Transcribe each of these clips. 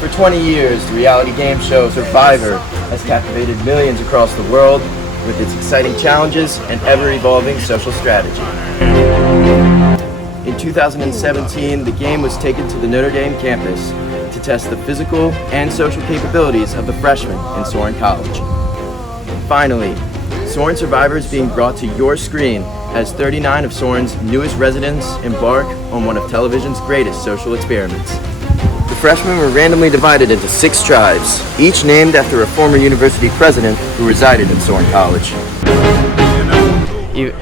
For 20 years, the reality game show Survivor has captivated millions across the world with its exciting challenges and ever-evolving social strategy. In 2017, the game was taken to the Notre Dame campus to test the physical and social capabilities of the freshmen in Sorin College. Finally, Sorin Survivor is being brought to your screen as 39 of Sorin's newest residents embark on one of television's greatest social experiments. The freshmen were randomly divided into 6 tribes, each named after a former university president who resided in Sorin College.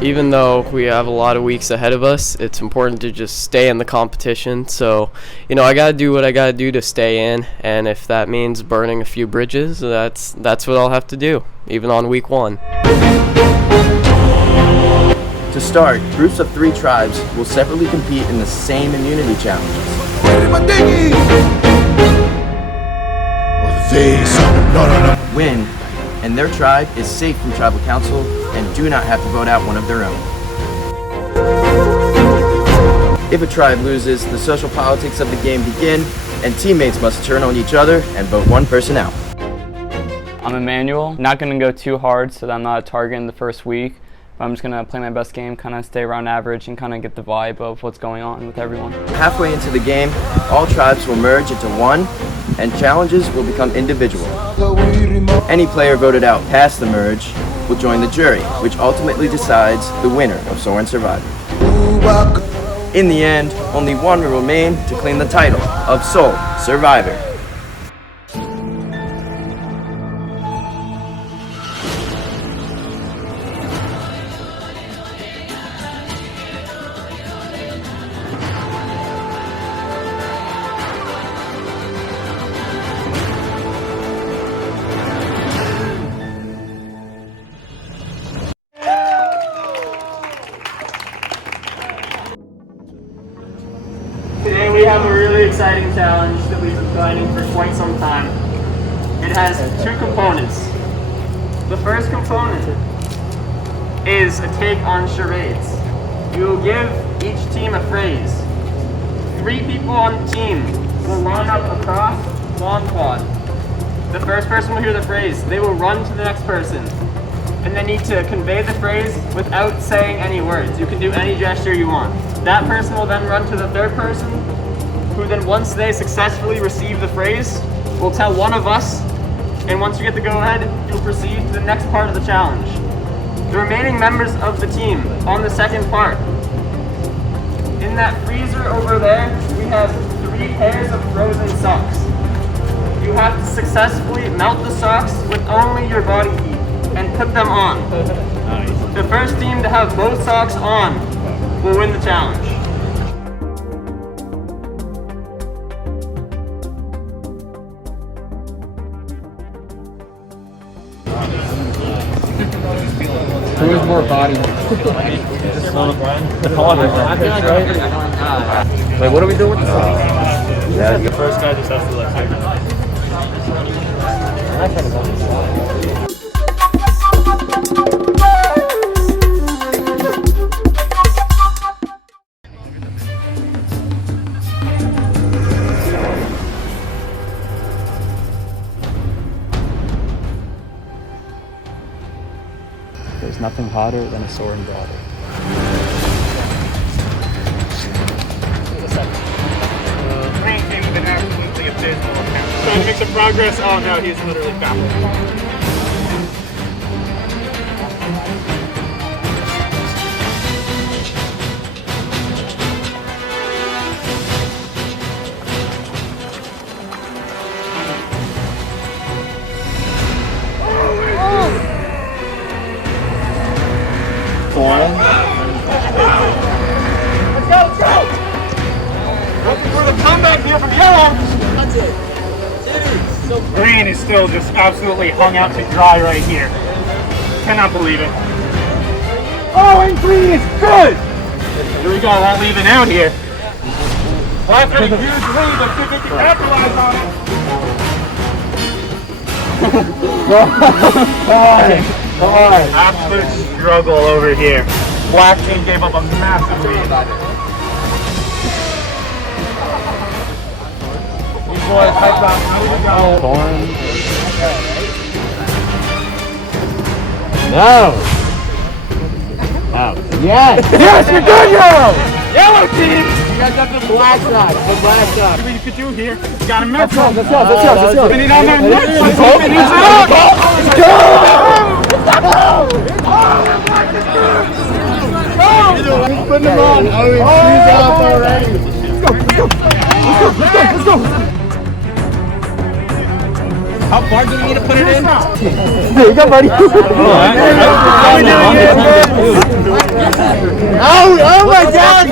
Even though we have a lot of weeks ahead of us, it's important to just stay in the competition. So, I gotta do what I gotta do to stay in, and if that means burning a few bridges, that's what I'll have to do, even on week 1. To start, groups of 3 tribes will separately compete in the same immunity challenges. Win, and their tribe is safe from tribal council and do not have to vote out one of their own. If a tribe loses, the social politics of the game begin, and teammates must turn on each other and vote one person out. I'm Emmanuel. Not going to go too hard so that I'm not a target in the first week. I'm just going to play my best game, kind of stay around average, and kind of get the vibe of what's going on with everyone. Halfway into the game, all tribes will merge into one, and challenges will become individual. Any player voted out past the merge will join the jury, which ultimately decides the winner of Sorin Survivor. In the end, only one will remain to claim the title of Sole Survivor. Today we have a really exciting challenge that we've been planning for quite some time. It has 2 components. The first component is a take on charades. We will give each team a phrase. 3 people on the team will line up across long quad. The first person will hear the phrase. They will run to the next person, and they need to convey the phrase without saying any words. You can do any gesture you want. That person will then run to the third person, who then, once they successfully receive the phrase, will tell one of us, and once you get the go-ahead, you'll proceed to the next part of the challenge. The remaining members of the team on the second part. In that freezer over there, we have 3 pairs of frozen socks. You have to successfully melt the socks with only your body heat and put them on. The first team to have both socks on will win the challenge. Who's more body? Wait, what are we doing with this? The first guy just has to let him. There's nothing hotter than a Sorin daughter. Green team has been absolutely abysmal. Trying to make some progress. Oh no, he's literally baffled. Green is still just absolutely hung out to dry right here. Cannot believe it. Oh, and green is good! Here we go, all leaving out here. Black got a huge lead, let's see if we can capitalize on it. Come on. Absolute struggle over here. Black team gave up a massive lead. boys. Hype up. How did it go? Yes, you're good, yellow! Yellow team! You guys got the black side. The black side. What you could do here, you got a mess up. Let's go. Finish on that net. Putting them on. Oh, he's off already. Let's go. How far do we need to put it in? There you go, buddy. Oh my God!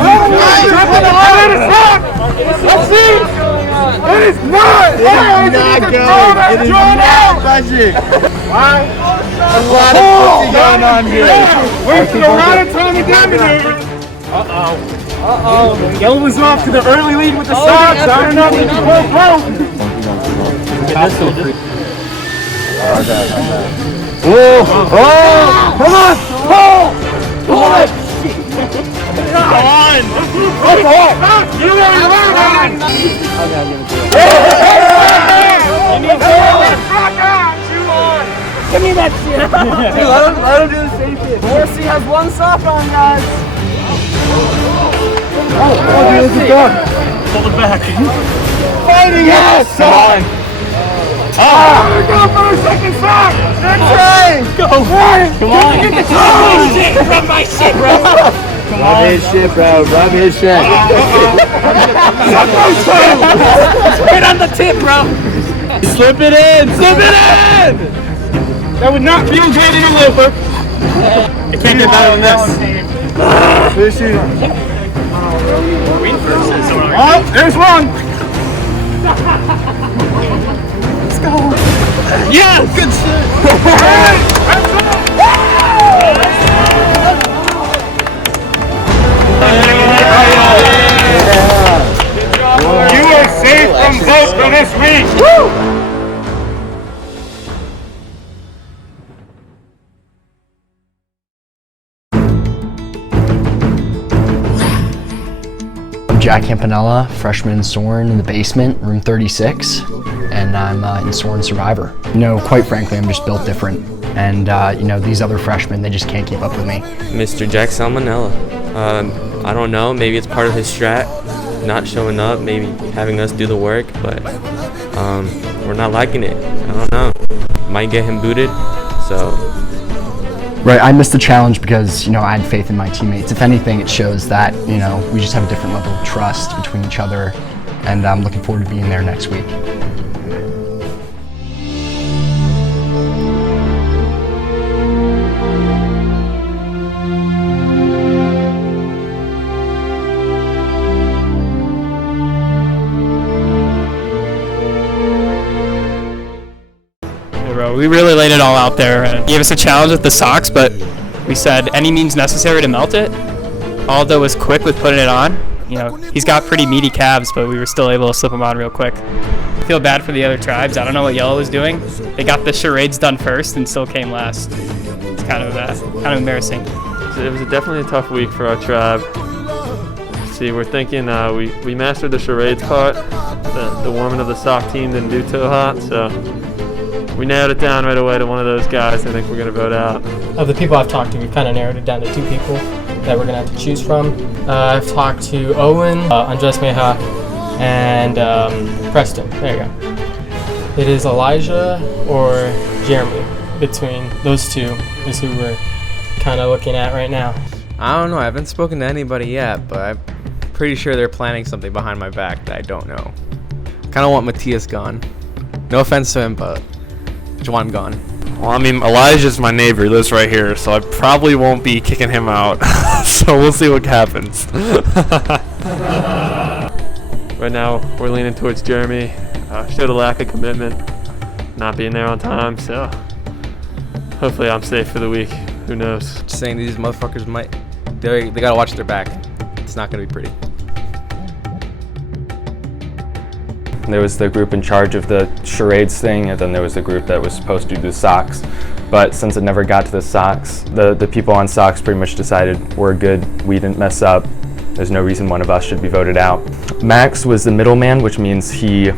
Let's see! It is not! It is not good! It is not budget! A lot of pussy going on here. Wasting a lot of time and dominating. Uh-oh. Yellow was off to the early lead with the Sox. I don't know if it's pro. Come on! Pull it! Come on! You want Give me that shit! Dude, let him do the same thing. Morrissey has one soft on, guys. Oh, dude, this is done. Hold it back. Fighting! Yes! Come on! We're going for a second sock! Next train! Go! Come on! Get the shit! Rub my shit, bro! Rub his shit, bro. Rub his shit. Right on the tip, bro. Slip it in! Slip it in! That would not feel good in a loafer. It can't get better than this. Oh, there's one. Let's go. Yeah, good shit. You are safe from vote for this week. Woo! Jack Campanella, freshman in Soren in the basement, room 36, and I'm in Soren Survivor. You know, quite frankly, I'm just built different, and you know, these other freshmen, they just can't keep up with me. Mr. Jack Salmonella. I don't know, maybe it's part of his strat, not showing up, maybe having us do the work, but we're not liking it. I don't know. Might get him booted, so. Right, I missed the challenge because, you know, I had faith in my teammates. If anything, it shows that, you know, we just have a different level of trust between each other, and I'm looking forward to being there next week. We really laid it all out there and gave us a challenge with the socks, but we said any means necessary to melt it. Aldo was quick with putting it on. You know, he's got pretty meaty calves, but we were still able to slip them on real quick. I feel bad for the other tribes. I don't know what Yellow was doing. They got the charades done first and still came last. It's kind of embarrassing. It was definitely a tough week for our tribe. See, we're thinking we mastered the charades part. The warming of the sock team didn't do too hot, so we narrowed it down right away to one of those guys I think we're going to vote out. Of the people I've talked to, we've kind of narrowed it down to 2 people that we're going to have to choose from. I've talked to Owen, Andres Meja, and Preston. There you go. It is Elijah or Jeremy. Between those two is who we're kind of looking at right now. I don't know. I haven't spoken to anybody yet, but I'm pretty sure they're planning something behind my back that I don't know. Kind of want Matthias gone. No offense to him, but just want him gone. Well, I mean, Elijah's my neighbor. He lives right here, so I probably won't be kicking him out. So we'll see what happens. Right now, we're leaning towards Jeremy. Showed a lack of commitment, not being there on time, so hopefully I'm safe for the week. Who knows? Just saying these motherfuckers they gotta watch their back. It's not gonna be pretty. There was the group in charge of the charades thing, and then there was the group that was supposed to do the socks. But since it never got to the socks, the people on socks pretty much decided we're good, we didn't mess up, there's no reason one of us should be voted out. Max was the middleman, which means he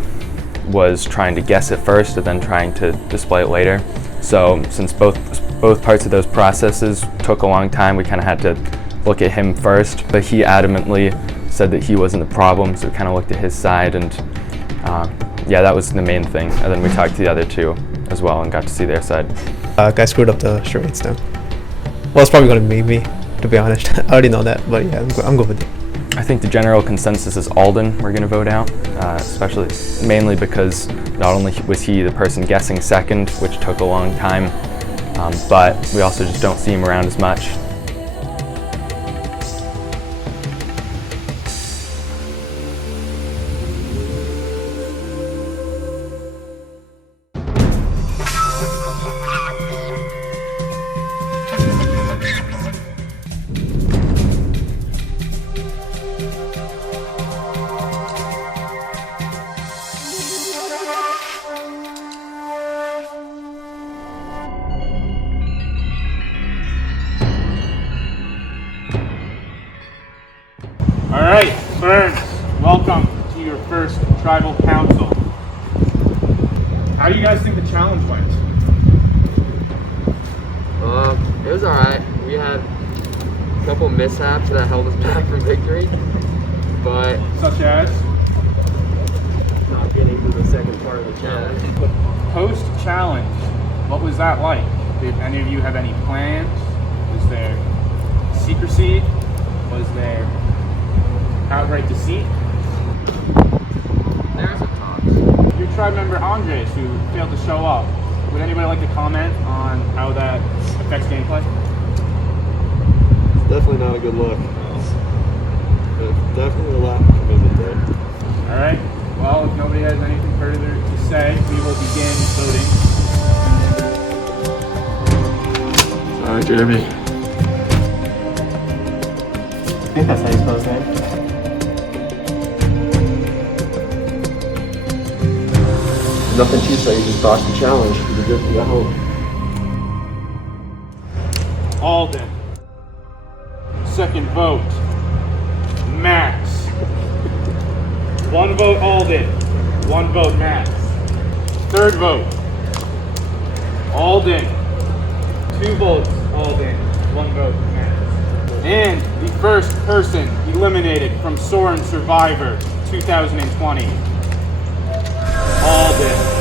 was trying to guess it first and then trying to display it later. So since both parts of those processes took a long time, we kind of had to look at him first, but he adamantly said that he wasn't the problem, so we kind of looked at his side, and yeah, that was the main thing. And then we talked to the other two as well and got to see their side. Guy screwed up the charades now. Well, it's probably going to be me, to be honest. I already know that, but yeah, I'm good with it. I think the general consensus is Alden we're going to vote out, especially mainly because not only was he the person guessing second, which took a long time, but we also just don't see him around as much. Alright, Burns, welcome to your first tribal council. How do you guys think the challenge went? It was alright. We had a couple mishaps that held us back from victory, but Such as? not getting to the second part of the challenge. Post-challenge, what was that like? Did any of you have any plans? Was there secrecy? Was there outright deceit? There was some talks. Your tribe member Andres, who failed to show up, would anybody like to comment on how that affects gameplay? It's definitely not a good look. Definitely a lack of commitment there. Alright, well, if nobody has anything further to say, we will begin voting. Alright, Jeremy. I think that's how you spell his name. Nothing to say, you just box the challenge. You're good to go. Alden. Second vote, Max. One vote Alden, one vote Max. Third vote, Alden. 2 votes Alden, 1 vote Max. And the first person eliminated from Soren Survivor 2020, Alden.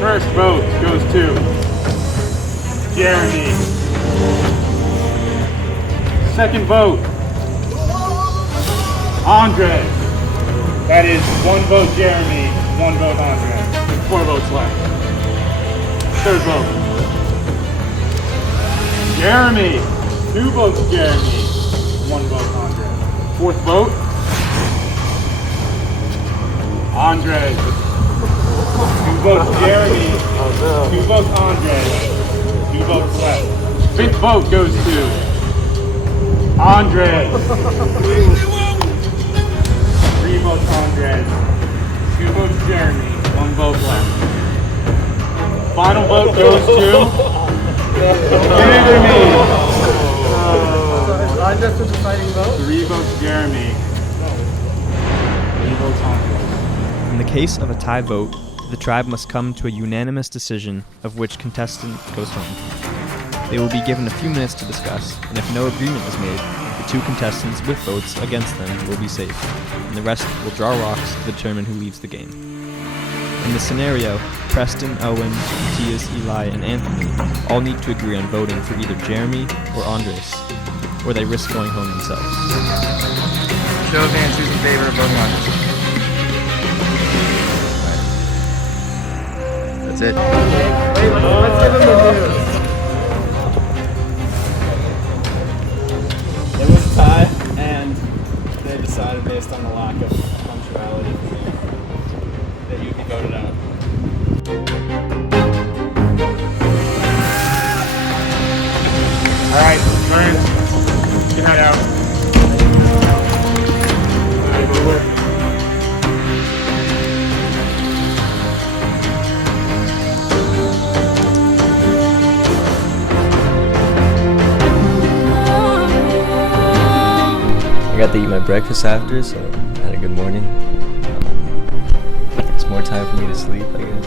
First vote goes to Jeremy. Second vote, Andres. That is 1 vote Jeremy, 1 vote Andres. 4 votes left. Third vote, Jeremy. 2 votes Jeremy, 1 vote Andres. Fourth vote, Andres. 2 votes Jeremy, 2 votes Andres, 2 votes left. Fifth vote goes to Andres. 3 votes Andres, 2 votes Jeremy, 1 vote left. Final vote goes to Jeremy. Andres was a fighting vote? 3 votes Jeremy, 3 votes Andres. In the case of a tie vote, the tribe must come to a unanimous decision of which contestant goes home. They will be given a few minutes to discuss, and if no agreement is made, the 2 contestants with votes against them will be safe, and the rest will draw rocks to determine who leaves the game. In this scenario, Preston, Owen, Matthias, Eli, and Anthony all need to agree on voting for either Jeremy or Andres, or they risk going home themselves. Show of hands, who's in favor of voting Andres? That's it. Wait, let's give him the news. It was a tie, and they decided based on the lack of punctuality that you'd be voted out. Alright, Burns, get that out. got to eat my breakfast after, so I had a good morning. It's more time for me to sleep, I guess.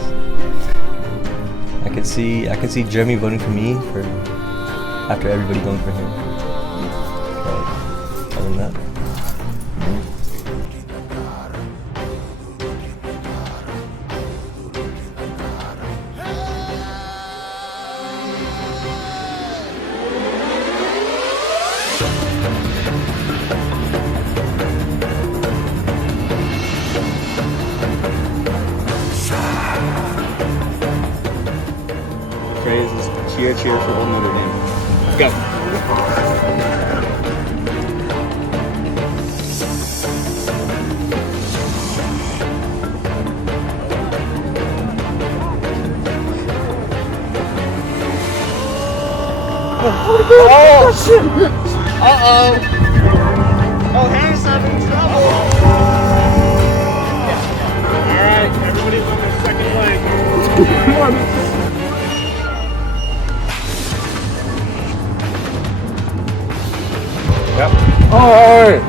I can see Jeremy voting for me after everybody going for him. But other than that. Phrase is cheer, cheer for Old Notre Dame. Go. Oh shit! Uh-oh! Oh, Harry's having trouble! Alright, everybody's on their second leg. Come on. Yep. Oh, alright.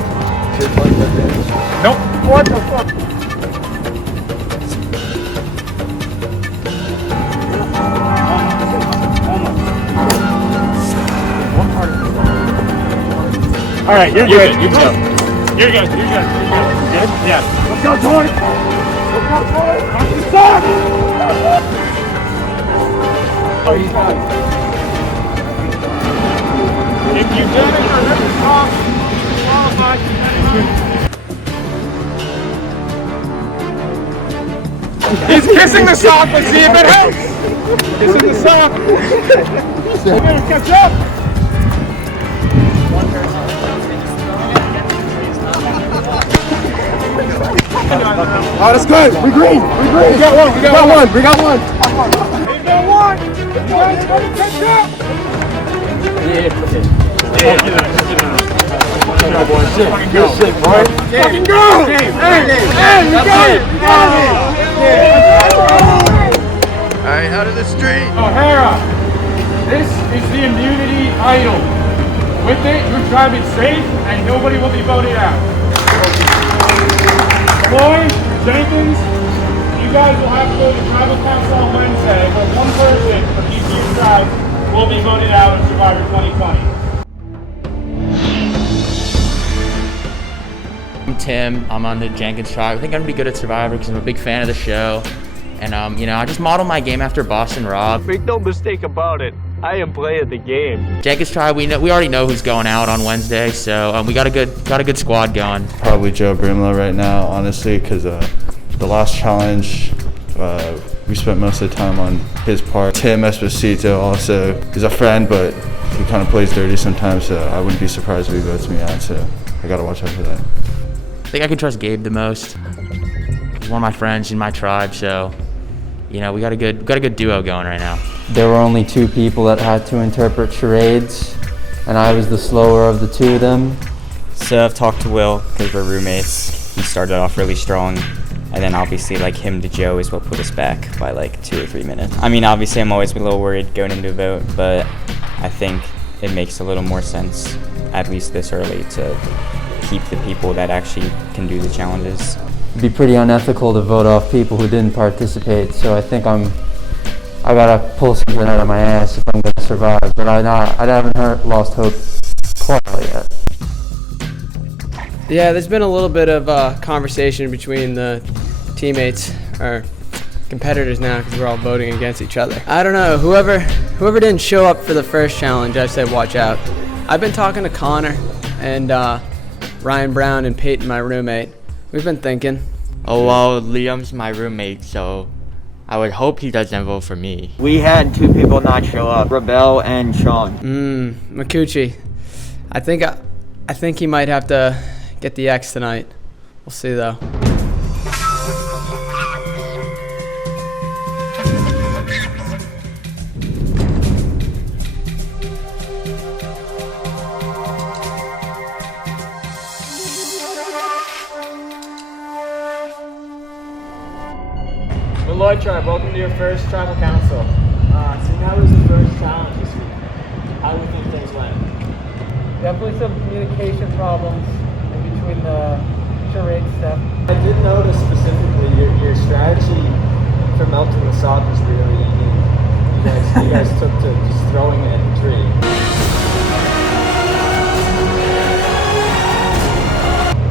Nope. What the fuck? Alright, you're good. You're good. You're good. You're good. Good? Yeah. Let's go, Tori! Let's go, Tori! Let's stop! Oh, he's not. If you did it, remember strong, qualified, he's kissing the sock. Let's see if it helps. Kissing the sock. Catch up. Oh, that's good. We're green. We're green. We got one. We got one. We got one. We got one. You guys gotta catch up. Yeah, get out. Good shit, boy. Fucking go! Hey, you got it! Alright, out of the street. O'Hara, this is the immunity idol. With it, your tribe is safe and nobody will be voted out. Floyd, Jenkins, you guys will have to go to tribal council on Wednesday, but one person from each of your tribes will be voted out of Survivor 2020. I'm Tim. I'm on the Jenkins tribe. I think I'm gonna be good at Survivor because I'm a big fan of the show. And you know, I just model my game after Boston Rob. Make no mistake about it. I am playing the game. Jenkins tribe, we already know who's going out on Wednesday, so we got a good squad going. Probably Joe Brimlow right now, honestly, because the last challenge, we spent most of the time on his part. Tim Esposito also is a friend, but he kind of plays dirty sometimes, so I wouldn't be surprised if he votes me out, so I gotta watch out for that. I think I can trust Gabe the most. He's one of my friends in my tribe, so you know, we got a good duo going right now. There were only two people that had to interpret charades, and I was the slower of the two of them. So I've talked to Will, because we're roommates. He started off really strong, and then obviously like him to Joe is what put us back by like 2 or 3 minutes. I mean, obviously I'm always a little worried going into a vote, but I think it makes a little more sense, at least this early, to keep the people that actually can do the challenges. It'd be pretty unethical to vote off people who didn't participate, so I think I gotta pull something out of my ass if I'm gonna survive, but I haven't lost hope quite yet. Yeah, there's been a little bit of conversation between the teammates, or competitors now, because we're all voting against each other. I don't know, whoever didn't show up for the first challenge, I said watch out. I've been talking to Connor and Ryan Brown and Peyton, my roommate. We've been thinking. Oh, well, Liam's my roommate, so I would hope he doesn't vote for me. We had 2 people not show up, Rebel and Sean. Makuchi. I think he might have to get the X tonight. We'll see though. Lloyd Tribe, welcome to your first tribal council. So that was the first challenge this week. How do you think things went? Definitely some communication problems. between the charade stuff. I did notice specifically your strategy for melting the sock was really unique. You guys took to just throwing it at the tree.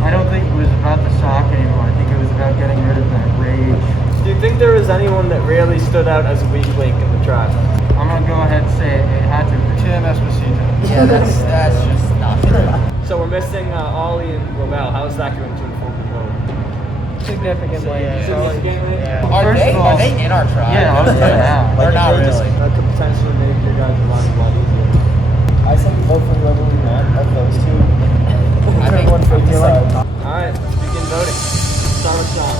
I don't think it was about the sock anymore. I think it was about getting rid of that rage. Do you think there was anyone that really stood out as a weak link in the tribe? I'm gonna go ahead and say it had to be Tim Esposito. Yeah, that's just not true. So we're missing Ollie and Robel. How's that going to inform the vote? Significantly. Significantly? Yeah. Are they in our tribe? Yeah, I was yeah. Or not really. That could potentially make your guys' lives a lot easier. I think vote for whoever we want of those two. I think one for dealing. Alright, let's begin voting. Start with Sean.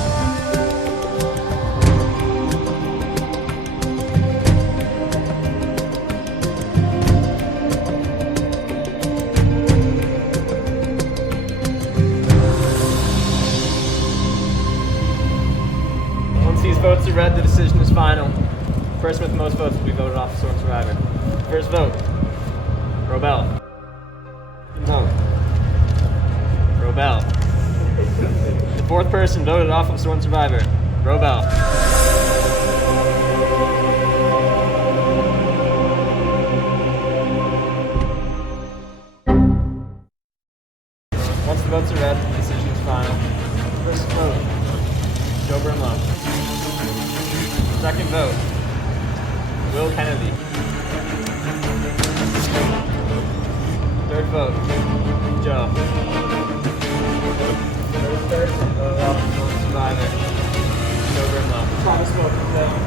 These votes are read, the decision is final. Person with the most votes will be voted off as Sworn Survivor. First vote, Robel. No. Robel. The fourth person voted off of Sworn Survivor, Robel. Once the votes are read, the decision is final. First vote, Joe Brimlow. Second vote, Will Kennedy. Third vote, Joe. Third person voted off as Survivor, Joe Brimlow. Promise vote for Joe.